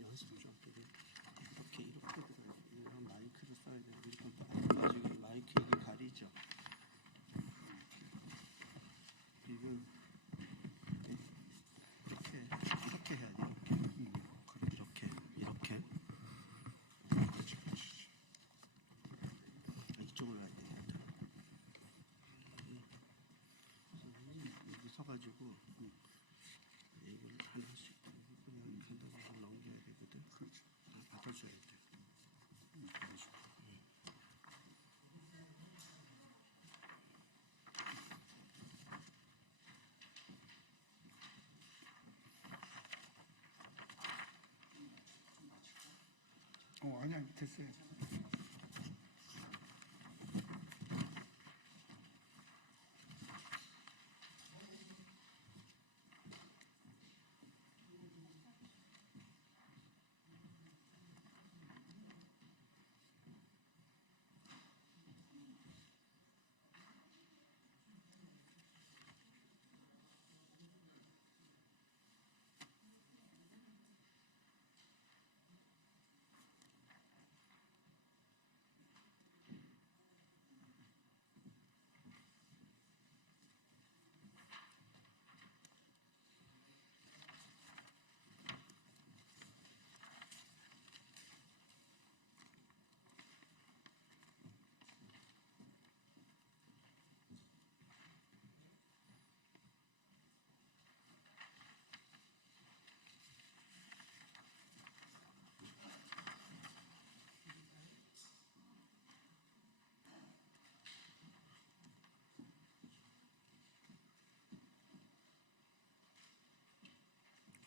연습 좀. 이렇게 들어요. 이런 마이크를 써야 돼요. 이렇게 지금 마이크 여기 가리죠. 이걸 이렇게 해야 돼요. 이렇게. 이쪽으로 해야 돼요. 여기 서가지고 이걸 하나씩 그냥 간단하게 넘겨야 되거든. 그렇죠. 받아줘야 돼. 아니야, 됐어요.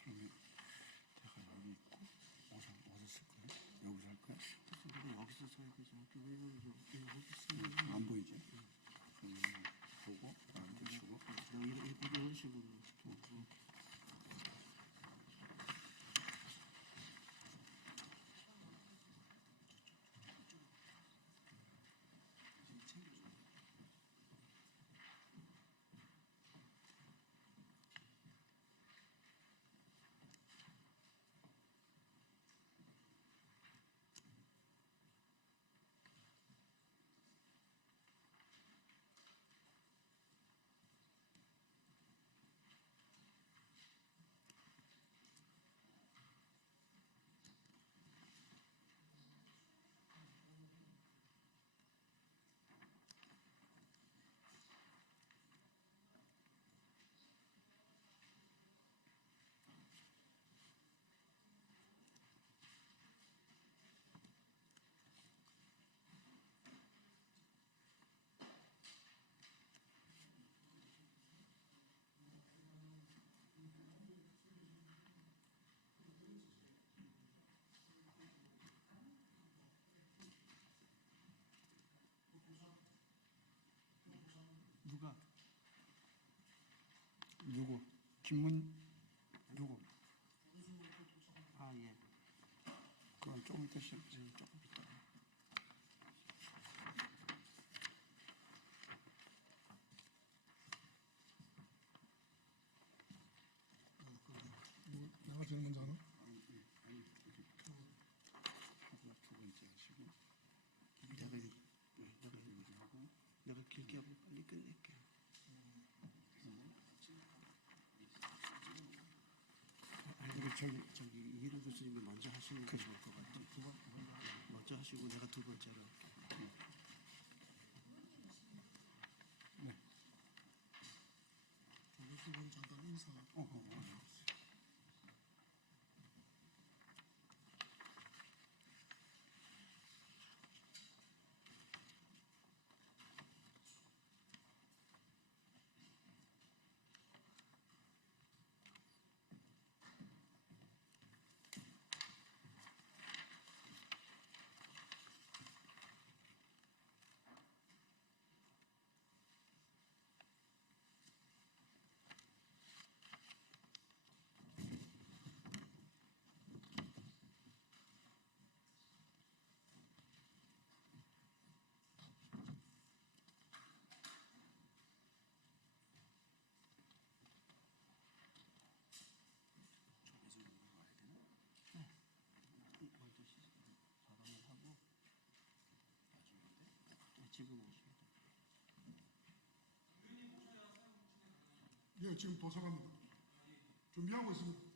그러면 내가 여기 있고 어디서 쓸 거야? 여기서 할 거야? 우리 여기서 서야 되지. 여기 쓰면 안 보이지? 보고 나한테 주고 이런 식으로 보고. 누구? 김문 누구? 예. 그건 조금 이따 시작. 조금 이따. 내가 제일 먼저 하나? 아니 두 번째 하시고 내가 여기 하고 내가 길게 하고 빨리 끝낼게. 아니 저기 이해로 교수님이 먼저 하시는 게 좋을 것 같아. 먼저 하시고 내가 두 번째로 할게. 교수님 잠깐 인사. 지금 도착합니다. 준비하고 있습니다.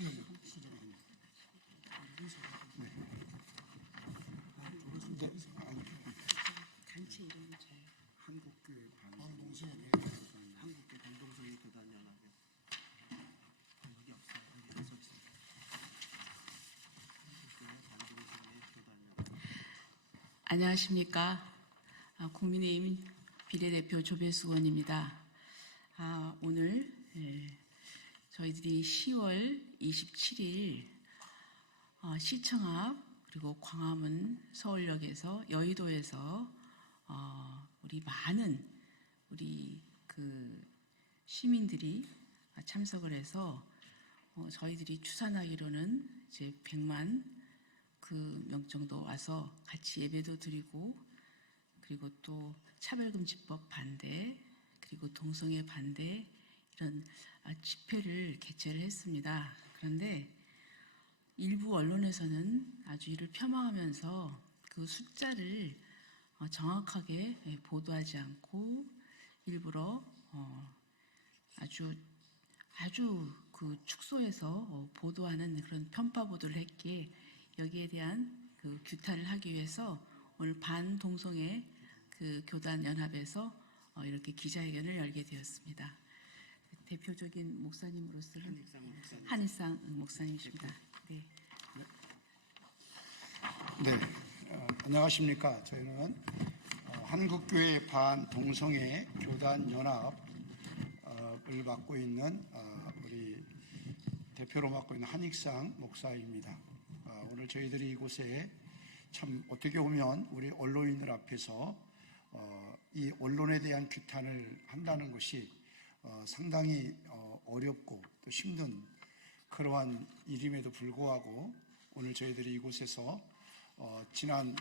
용이 항상 합석을 해요. 단체 이름이 저예요. 한국교회 방동생 한국교 방동성의 교단연합이요. 여기 없어요. 여기 서 있어요. 한국교 방동성의 교단연합. 안녕하십니까. 국민의힘 비례대표 조배수 의원입니다. 오늘 저희들이 10월 27일 시청 앞 그리고 광화문 서울역에서 여의도에서 우리 많은 우리 그 시민들이 참석을 해서 저희들이 추산하기로는 이제 100만 그 명 정도 와서 같이 예배도 드리고 그리고 또 차별금지법 반대 그리고 동성애 반대 이런 집회를 개최를 했습니다. 그런데 일부 언론에서는 아주 이를 폄하하면서 그 숫자를 정확하게 보도하지 않고 일부러 아주 그 축소해서 보도하는 그런 편파 보도를 했기에 여기에 대한 그 규탄을 하기 위해서 오늘 반동성애 그 교단 연합에서 이렇게 기자회견을 열게 되었습니다. 대표적인 목사님으로서는 한일상 목사님이십니다. 네. 네, 안녕하십니까. 저희는 한국교회 반동성애 교단 연합을 맡고 있는 우리 대표로 맡고 있는 한익상 목사입니다. 오늘 저희들이 이곳에 참 어떻게 보면 우리 언론인들 앞에서 이 언론에 대한 규탄을 한다는 것이 상당히 어렵고 또 힘든 그러한 일임에도 불구하고 오늘 저희들이 이곳에서 지난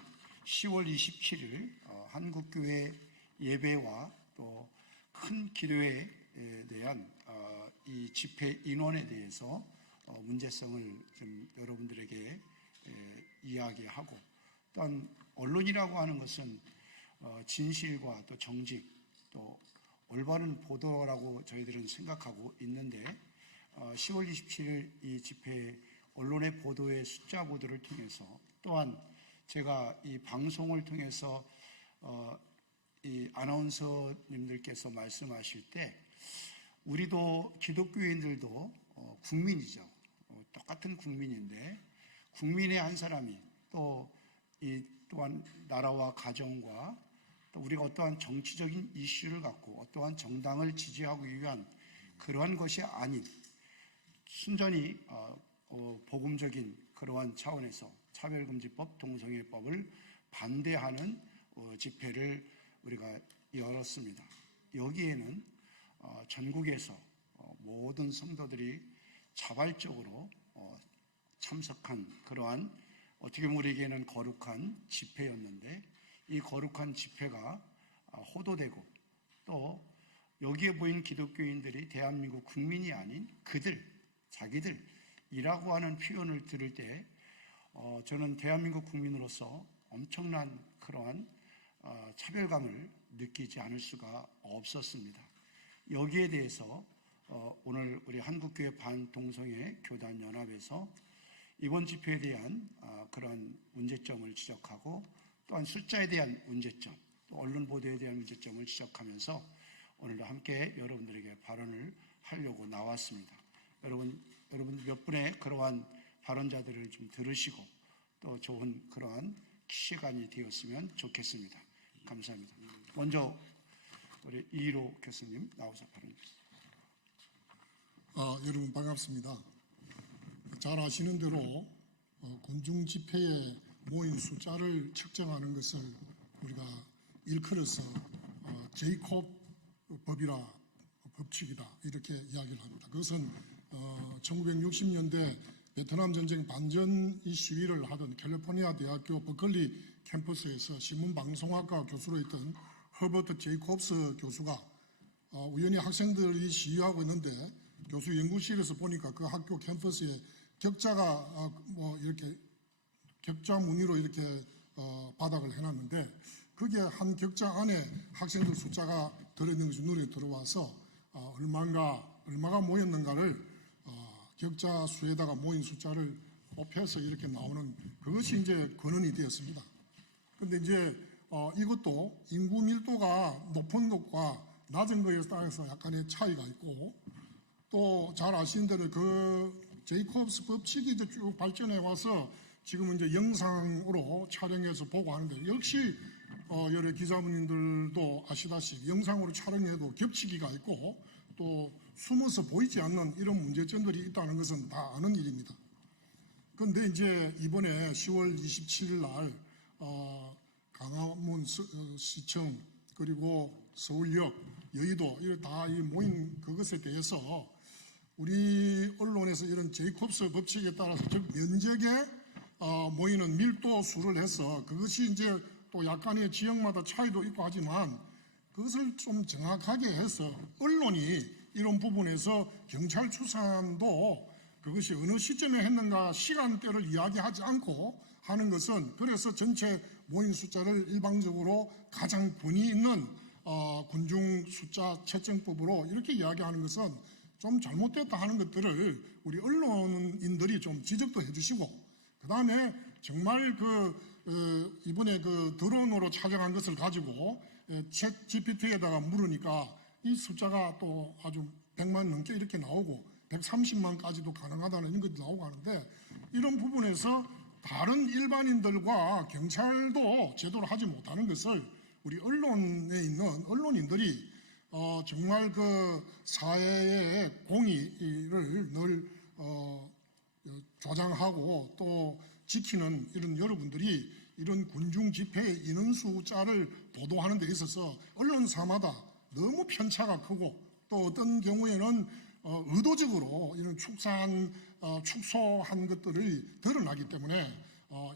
10월 27일 한국교회 예배와 또 큰 기도회에 대한 이 집회 인원에 대해서 문제성을 좀 여러분들에게 이야기하고, 또한 언론이라고 하는 것은 진실과 또 정직 또 올바른 보도라고 저희들은 생각하고 있는데 10월 27일 이 집회 언론의 보도의 숫자 보도를 통해서, 또한 제가 이 방송을 통해서 이 아나운서님들께서 말씀하실 때 우리도 기독교인들도 국민이죠. 똑같은 국민인데 국민의 한 사람이 또한 나라와 가정과 또 우리가 어떠한 정치적인 이슈를 갖고 어떠한 정당을 지지하기 위한 그러한 것이 아닌 순전히 복음적인 그러한 차원에서 차별금지법, 동성애법을 반대하는 집회를 우리가 열었습니다. 여기에는 전국에서 모든 성도들이 자발적으로 참석한 그러한 어떻게 보면 우리에게는 거룩한 집회였는데, 이 거룩한 집회가 호도되고 또 여기에 보인 기독교인들이 대한민국 국민이 아닌 그들, 자기들이라고 하는 표현을 들을 때 저는 대한민국 국민으로서 엄청난 그러한 차별감을 느끼지 않을 수가 없었습니다. 여기에 대해서 오늘 우리 한국교회 반동성애 교단연합에서 이번 집회에 대한 그러한 문제점을 지적하고, 또한 숫자에 대한 문제점, 또 언론 보도에 대한 문제점을 지적하면서 오늘도 함께 여러분들에게 발언을 하려고 나왔습니다. 여러분 몇 분의 그러한 발언자들을 좀 들으시고 또 좋은 그러한 시간이 되었으면 좋겠습니다. 감사합니다. 먼저 우리 이일호 교수님 나오셔서 발언해 주세요. 여러분 반갑습니다. 잘 아시는 대로 군중 집회에 모인 숫자를 측정하는 것을 우리가 일컬어서 제이콥 법칙이다 이렇게 이야기를 합니다. 그것은 1960년대 베트남 전쟁 반전 시위를 하던 캘리포니아 대학교 버클리 캠퍼스에서 신문방송학과 교수로 있던 허버트 제이콥스 교수가 우연히 학생들이 시위하고 있는데 교수 연구실에서 보니까 그 학교 캠퍼스에 격자가 이렇게 격자 무늬로 이렇게 바닥을 해놨는데, 그게 한 격자 안에 학생들 숫자가 들어있는 것이 눈에 들어와서 얼마가 모였는가를 격자 수에다가 모인 숫자를 곱해서 이렇게 나오는 그것이 이제 근원이 되었습니다. 그런데 이제 이것도 인구 밀도가 높은 것과 낮은 것에 따라서 약간의 차이가 있고, 또 잘 아시는 대로 그 제이콥스 법칙이 이제 쭉 발전해 와서 지금 이제 영상으로 촬영해서 보고 하는데, 역시 여러 기자분들도 아시다시피 영상으로 촬영해도 겹치기가 있고 또 숨어서 보이지 않는 이런 문제점들이 있다는 것은 다 아는 일입니다. 그런데 이제 이번에 10월 27일 날 강화문 시청 그리고 서울역, 여의도 이런 다 모인 그것에 대해서 우리 언론에서 이런 제이콥스 법칙에 따라서 즉 면적에 모이는 밀도 수를 해서 그것이 이제 또 약간의 지역마다 차이도 있고 하지만 그것을 좀 정확하게 해서 언론이 이런 부분에서 경찰 추산도 그것이 어느 시점에 했는가 시간대를 이야기하지 않고 하는 것은, 그래서 전체 모인 숫자를 일방적으로 가장 권위 있는 군중 숫자 채정법으로 이렇게 이야기하는 것은 좀 잘못됐다 하는 것들을 우리 언론인들이 좀 지적도 해주시고, 그 다음에 정말 이번에 드론으로 촬영한 것을 가지고 챗 GPT에다가 물으니까 이 숫자가 또 아주 100만 넘게 이렇게 나오고 130만까지도 가능하다는 이런 것도 나오고 하는데, 이런 부분에서 다른 일반인들과 경찰도 제대로 하지 못하는 것을 우리 언론에 있는 언론인들이 정말 사회의 공의를 늘 조장하고 또 지키는 이런 여러분들이 이런 군중 집회 인원 숫자를 보도하는 데 있어서 언론사마다 너무 편차가 크고, 또 어떤 경우에는 의도적으로 이런 축소한 것들이 드러나기 때문에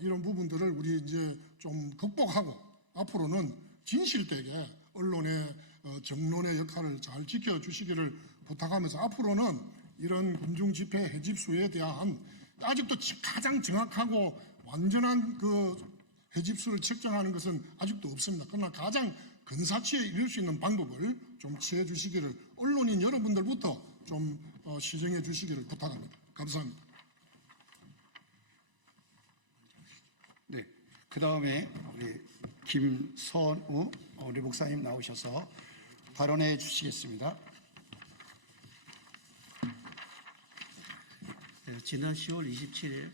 이런 부분들을 우리 이제 좀 극복하고 앞으로는 진실되게 언론의 정론의 역할을 잘 지켜주시기를 부탁하면서, 앞으로는 이런 군중 집회 해집수에 대한 아직도 가장 정확하고 완전한 해집수를 측정하는 것은 아직도 없습니다. 그러나 가장 근사치에 이룰 수 있는 방법을 좀 취해 주시기를 언론인 여러분들부터 좀 시정해 주시기를 부탁합니다. 감사합니다. 네, 그 다음에 우리 김선우 우리 목사님 나오셔서 발언해 주시겠습니다. 네, 지난 10월 27일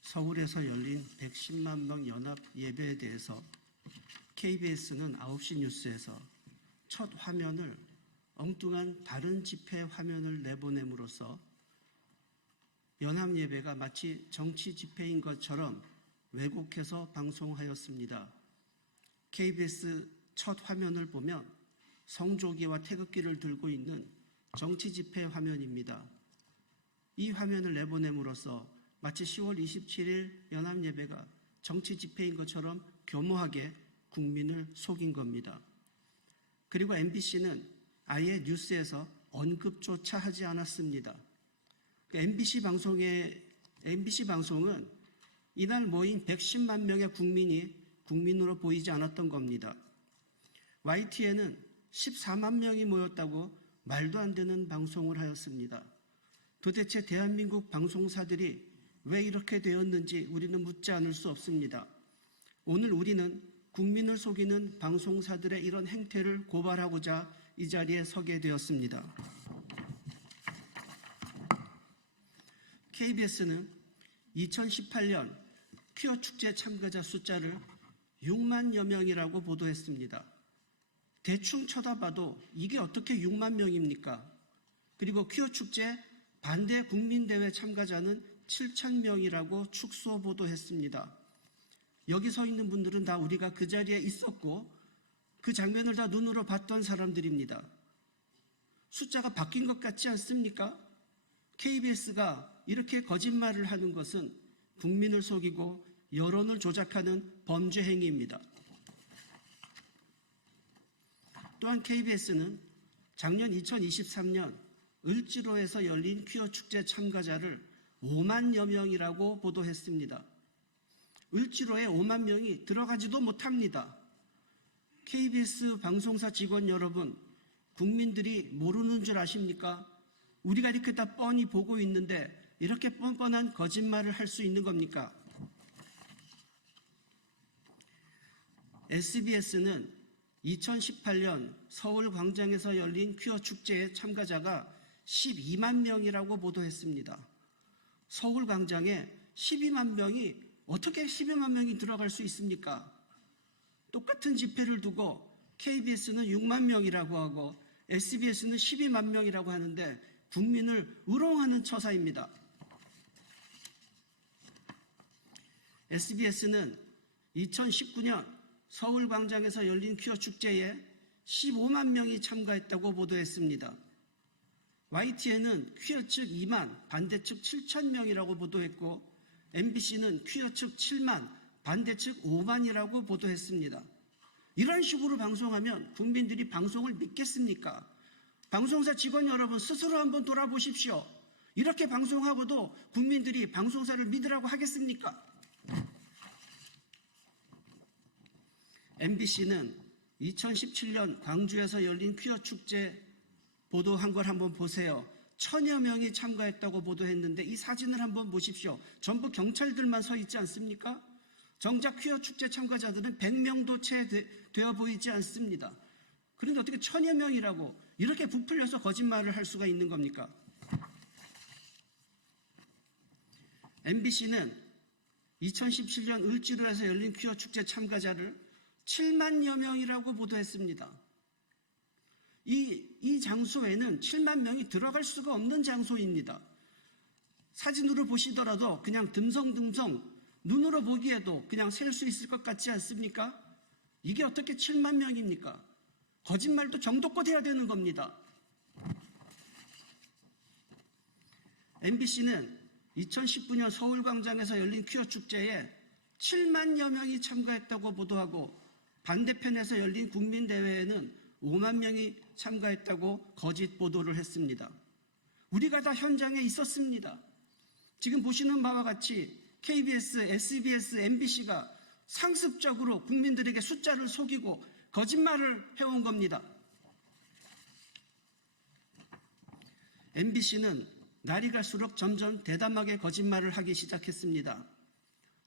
서울에서 열린 110만 명 연합 예배에 대해서 KBS는 9시 뉴스에서 첫 화면을 엉뚱한 다른 집회 화면을 내보냄으로써 연합 예배가 마치 정치 집회인 것처럼 왜곡해서 방송하였습니다. KBS 첫 화면을 보면 성조기와 태극기를 들고 있는 정치 집회 화면입니다. 이 화면을 내보냄으로써 마치 10월 27일 연합 예배가 정치 집회인 것처럼 교모하게 국민을 속인 겁니다. 그리고 MBC는 아예 뉴스에서 언급조차 하지 않았습니다. MBC 방송은 이날 모인 110만 명의 국민이 국민으로 보이지 않았던 겁니다. YTN은 14만 명이 모였다고 말도 안 되는 방송을 하였습니다. 도대체 대한민국 방송사들이 왜 이렇게 되었는지 우리는 묻지 않을 수 없습니다. 오늘 우리는 국민을 속이는 방송사들의 이런 행태를 고발하고자 이 자리에 서게 되었습니다. KBS는 2018년 퀴어 축제 참가자 숫자를 6만여 명이라고 보도했습니다. 대충 쳐다봐도 이게 어떻게 6만 명입니까? 그리고 퀴어 축제 반대 국민대회 참가자는 7,000명이라고 축소 보도했습니다. 여기 서 있는 분들은 다 우리가 그 자리에 있었고 그 장면을 다 눈으로 봤던 사람들입니다. 숫자가 바뀐 것 같지 않습니까? KBS가 이렇게 거짓말을 하는 것은 국민을 속이고 여론을 조작하는 범죄 행위입니다. 또한 KBS는 작년 2023년 을지로에서 열린 퀴어 축제 참가자를 5만여 명이라고 보도했습니다. 을지로에 5만 명이 들어가지도 못합니다. KBS 방송사 직원 여러분, 국민들이 모르는 줄 아십니까? 우리가 이렇게 다 뻔히 보고 있는데 이렇게 뻔뻔한 거짓말을 할 수 있는 겁니까? SBS는 2018년 서울 광장에서 열린 퀴어 축제의 참가자가 12만 명이라고 보도했습니다. 서울 광장에 12만 명이 어떻게 12만 명이 들어갈 수 있습니까? 똑같은 집회를 두고 KBS는 6만 명이라고 하고 SBS는 12만 명이라고 하는데 국민을 우롱하는 처사입니다. SBS는 2019년 서울 광장에서 열린 퀴어 축제에 15만 명이 참가했다고 보도했습니다. YTN은 퀴어 측 2만, 반대 측 7천 명이라고 보도했고 MBC는 퀴어 측 7만, 반대 측 5만이라고 보도했습니다. 이런 식으로 방송하면 국민들이 방송을 믿겠습니까? 방송사 직원 여러분 스스로 한번 돌아보십시오. 이렇게 방송하고도 국민들이 방송사를 믿으라고 하겠습니까? MBC는 2017년 광주에서 열린 퀴어 축제 보도한 걸 한번 보세요. 1000여 명이 참가했다고 보도했는데 이 사진을 한번 보십시오. 전부 경찰들만 서 있지 않습니까? 정작 퀴어 축제 참가자들은 100명도 채 되어 보이지 않습니다. 그런데 어떻게 1000여 명이라고 이렇게 부풀려서 거짓말을 할 수가 있는 겁니까? MBC는 2017년 을지로에서 열린 퀴어 축제 참가자를 7만여 명이라고 보도했습니다. 이 장소에는 7만 명이 들어갈 수가 없는 장소입니다. 사진으로 보시더라도 그냥 듬성듬성 눈으로 보기에도 그냥 셀 수 있을 것 같지 않습니까? 이게 어떻게 7만 명입니까? 거짓말도 정도껏 해야 되는 겁니다. MBC는 2019년 서울광장에서 열린 퀴어 축제에 7만여 명이 참가했다고 보도하고 반대편에서 열린 국민대회에는 5만 명이 참가했다고 거짓 보도를 했습니다. 우리가 다 현장에 있었습니다. 지금 보시는 바와 같이 KBS, SBS, MBC가 상습적으로 국민들에게 숫자를 속이고 거짓말을 해온 겁니다. MBC는 날이 갈수록 점점 대담하게 거짓말을 하기 시작했습니다.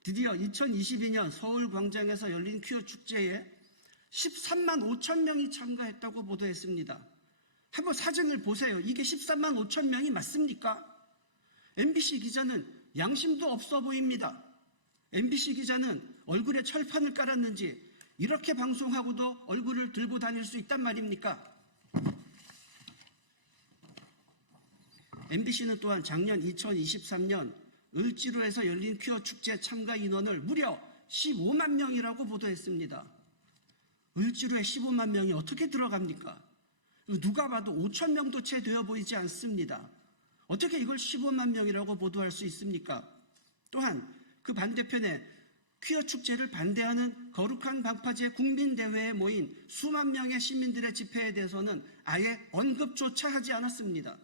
드디어 2022년 서울광장에서 열린 퀴어 축제에 13만 5천 명이 참가했다고 보도했습니다. 한번 사진을 보세요. 이게 13만 5천 명이 맞습니까? MBC 기자는 양심도 없어 보입니다. MBC 기자는 얼굴에 철판을 깔았는지 이렇게 방송하고도 얼굴을 들고 다닐 수 있단 말입니까? MBC는 또한 작년 2023년 을지로에서 열린 퀴어 축제 참가 인원을 무려 15만 명이라고 보도했습니다. 을지로에 15만 명이 어떻게 들어갑니까? 누가 봐도 5천 명도 채 되어 보이지 않습니다. 어떻게 이걸 15만 명이라고 보도할 수 있습니까? 또한 그 반대편에 퀴어 축제를 반대하는 거룩한 방파제 국민대회에 모인 수만 명의 시민들의 집회에 대해서는 아예 언급조차 하지 않았습니다.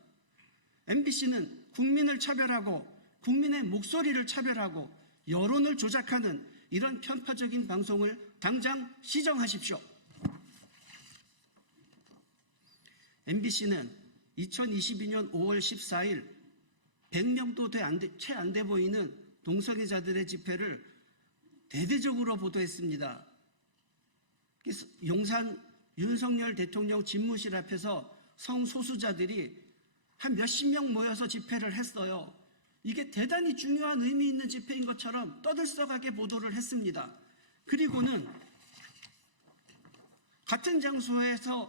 MBC는 국민을 차별하고 국민의 목소리를 차별하고 여론을 조작하는 이런 편파적인 방송을 당장 시정하십시오. MBC는 2022년 5월 14일 100명도 채 안 돼 보이는 동성애자들의 집회를 대대적으로 보도했습니다. 용산 윤석열 대통령 집무실 앞에서 성소수자들이 한 몇십 명 모여서 집회를 했어요. 이게 대단히 중요한 의미 있는 집회인 것처럼 떠들썩하게 보도를 했습니다. 그리고는 같은 장소에서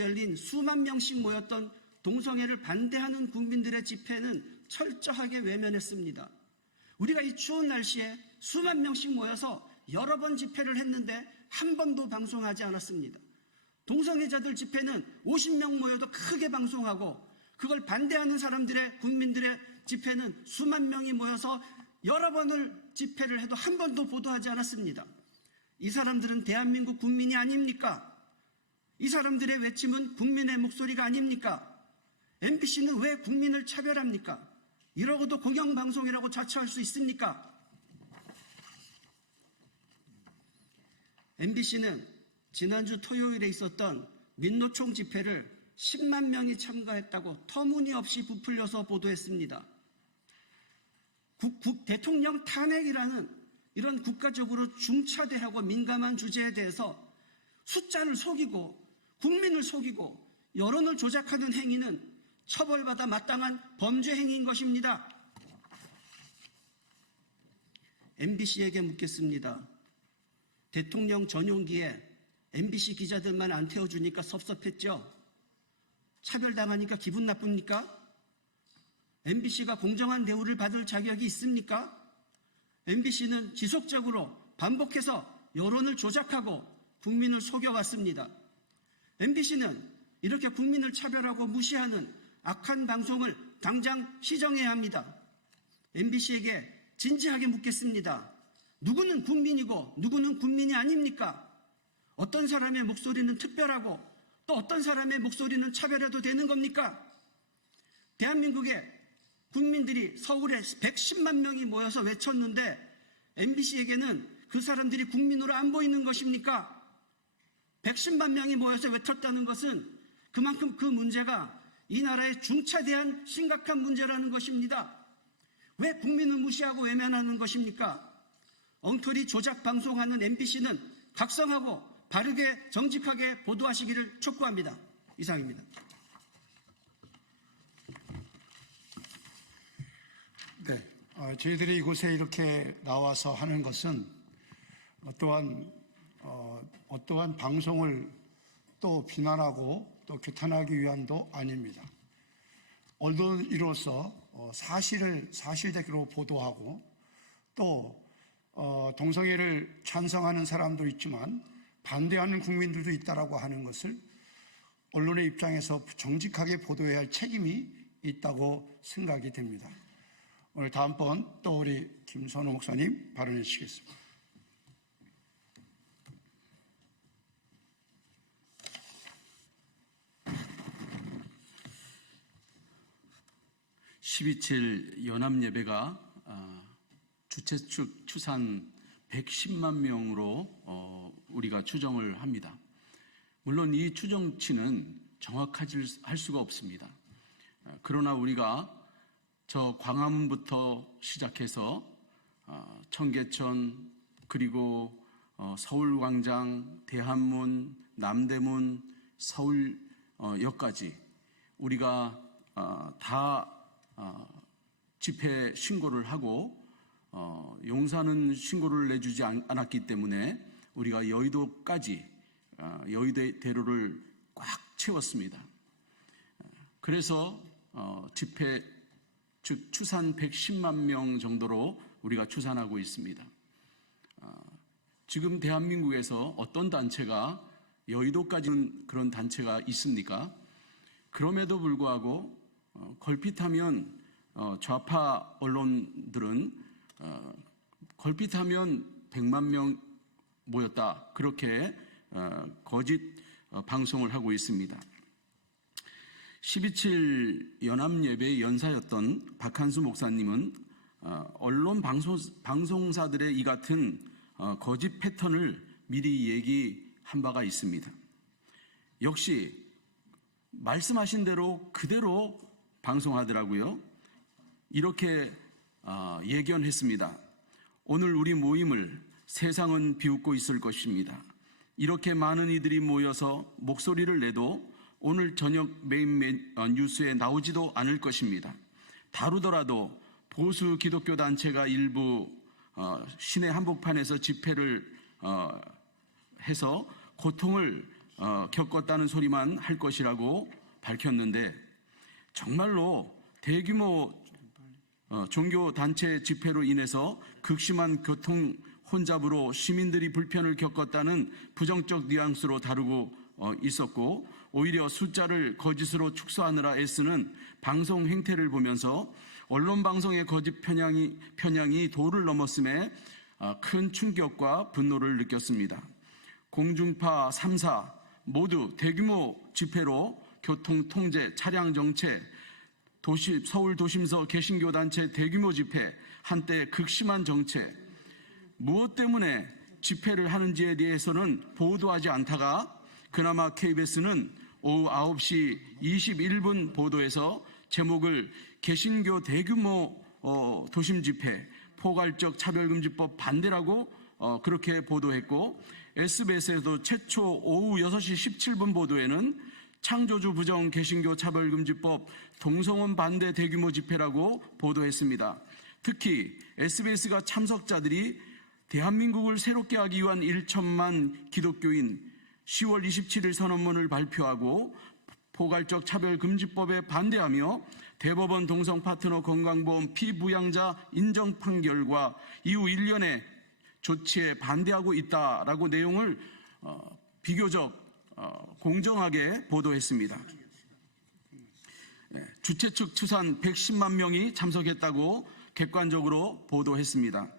열린 수만 명씩 모였던 동성애를 반대하는 국민들의 집회는 철저하게 외면했습니다. 우리가 이 추운 날씨에 수만 명씩 모여서 여러 번 집회를 했는데 한 번도 방송하지 않았습니다. 동성애자들 집회는 50명 모여도 크게 방송하고 그걸 반대하는 국민들의 집회는 수만 명이 모여서 여러 번을 집회를 해도 한 번도 보도하지 않았습니다. 이 사람들은 대한민국 국민이 아닙니까? 이 사람들의 외침은 국민의 목소리가 아닙니까? MBC는 왜 국민을 차별합니까? 이러고도 공영방송이라고 자처할 수 있습니까? MBC는 지난주 토요일에 있었던 민노총 집회를 10만 명이 참가했다고 터무니없이 부풀려서 보도했습니다. 대통령 탄핵이라는 이런 국가적으로 중차대하고 민감한 주제에 대해서 숫자를 속이고 국민을 속이고 여론을 조작하는 행위는 처벌받아 마땅한 범죄 행위인 것입니다. MBC에게 묻겠습니다. 대통령 전용기에 MBC 기자들만 안 태워주니까 섭섭했죠? 차별당하니까 기분 나쁩니까? MBC가 공정한 대우를 받을 자격이 있습니까? MBC는 지속적으로 반복해서 여론을 조작하고 국민을 속여왔습니다. MBC는 이렇게 국민을 차별하고 무시하는 악한 방송을 당장 시정해야 합니다. MBC에게 진지하게 묻겠습니다. 누구는 국민이고 누구는 국민이 아닙니까? 어떤 사람의 목소리는 특별하고 또 어떤 사람의 목소리는 차별해도 되는 겁니까? 대한민국의 국민들이 서울에 110만 명이 모여서 외쳤는데 MBC에게는 그 사람들이 국민으로 안 보이는 것입니까? 110만 명이 모여서 외쳤다는 것은 그만큼 그 문제가 이 나라의 중차대한 심각한 문제라는 것입니다. 왜 국민을 무시하고 외면하는 것입니까? 엉터리 조작 방송하는 MBC는 각성하고 바르게 정직하게 보도하시기를 촉구합니다. 이상입니다. 네, 저희들이 이곳에 이렇게 나와서 하는 것은 어떠한 방송을 또 비난하고 또 규탄하기 위함도 아닙니다. 언론으로서 사실을 사실대로 보도하고 또 동성애를 찬성하는 사람도 있지만 반대하는 국민들도 있다라고 하는 것을 언론의 입장에서 정직하게 보도해야 할 책임이 있다고 생각이 됩니다. 오늘 다음번 또 우리 김선호 목사님 발언해 주시겠습니다. (12.7) 연합예배가 주최 측 추산 110만 명으로 우리가 추정을 합니다. 물론 이 추정치는 정확하지 할 수가 없습니다. 그러나 우리가 저 광화문부터 시작해서 청계천 그리고 서울광장, 대한문, 남대문, 서울역까지 우리가 다 집회 신고를 하고 용산은 신고를 내주지 않았기 때문에 우리가 여의도까지 여의도대로를 꽉 채웠습니다. 그래서 집회 즉 추산 110만 명 정도로 우리가 추산하고 있습니다. 지금 대한민국에서 어떤 단체가 여의도까지는 그런 단체가 있습니까? 그럼에도 불구하고 걸핏하면 좌파 언론들은 걸핏하면 100만 명 모였다 그렇게 거짓 방송을 하고 있습니다. 12.7 연합예배의 연사였던 박한수 목사님은 언론 방송사들의 이 같은 거짓 패턴을 미리 얘기한 바가 있습니다. 역시 말씀하신 대로 그대로 방송하더라고요. 이렇게 예견했습니다. 오늘 우리 모임을 세상은 비웃고 있을 것입니다. 이렇게 많은 이들이 모여서 목소리를 내도 오늘 저녁 메인 뉴스에 나오지도 않을 것입니다. 다루더라도 보수 기독교 단체가 일부 시내 한복판에서 집회를 해서 고통을 겪었다는 소리만 할 것이라고 밝혔는데 정말로 대규모 종교단체 집회로 인해서 극심한 교통 혼잡으로 시민들이 불편을 겪었다는 부정적 뉘앙스로 다루고 있었고 오히려 숫자를 거짓으로 축소하느라 애쓰는 방송 행태를 보면서 언론 방송의 거짓 편향이 도를 넘었음에 큰 충격과 분노를 느꼈습니다. 공중파 3사 모두 대규모 집회로 교통 통제, 차량 정체, 서울 도심서 개신교 단체 대규모 집회, 한때 극심한 정체, 무엇 때문에 집회를 하는지에 대해서는 보도하지 않다가 그나마 KBS는 오후 9시 21분 보도에서 제목을 개신교 대규모 도심 집회, 포괄적 차별금지법 반대라고 그렇게 보도했고 SBS에도 최초 오후 6시 17분 보도에는 창조주 부정 개신교 차별금지법 동성혼 반대 대규모 집회라고 보도했습니다. 특히 SBS가 참석자들이 대한민국을 새롭게 하기 위한 1천만 기독교인 10월 27일 선언문을 발표하고 포괄적 차별금지법에 반대하며 대법원 동성 파트너 건강보험 피부양자 인정 판결과 이후 1년의 조치에 반대하고 있다라고 내용을 비교적 공정하게 보도했습니다. 주최 측 추산 110만 명이 참석했다고 객관적으로 보도했습니다.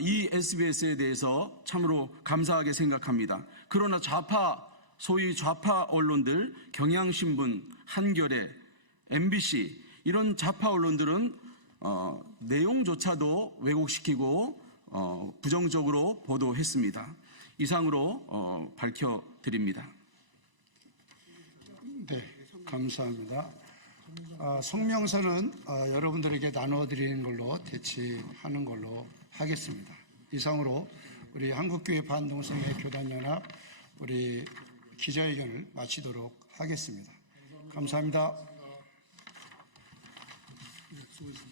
이 SBS에 대해서 참으로 감사하게 생각합니다. 그러나 소위 좌파 언론들, 경향신문, 한겨레, MBC 이런 좌파 언론들은 내용조차도 왜곡시키고 부정적으로 보도했습니다. 이상으로 밝혀드립니다. 네, 감사합니다. 성명서는 여러분들에게 나눠드리는 걸로 대치하는 걸로 하겠습니다. 이상으로 우리 한국교회 반동성애 교단연합 우리 기자회견을 마치도록 하겠습니다. 감사합니다. 네, 수고했습니다.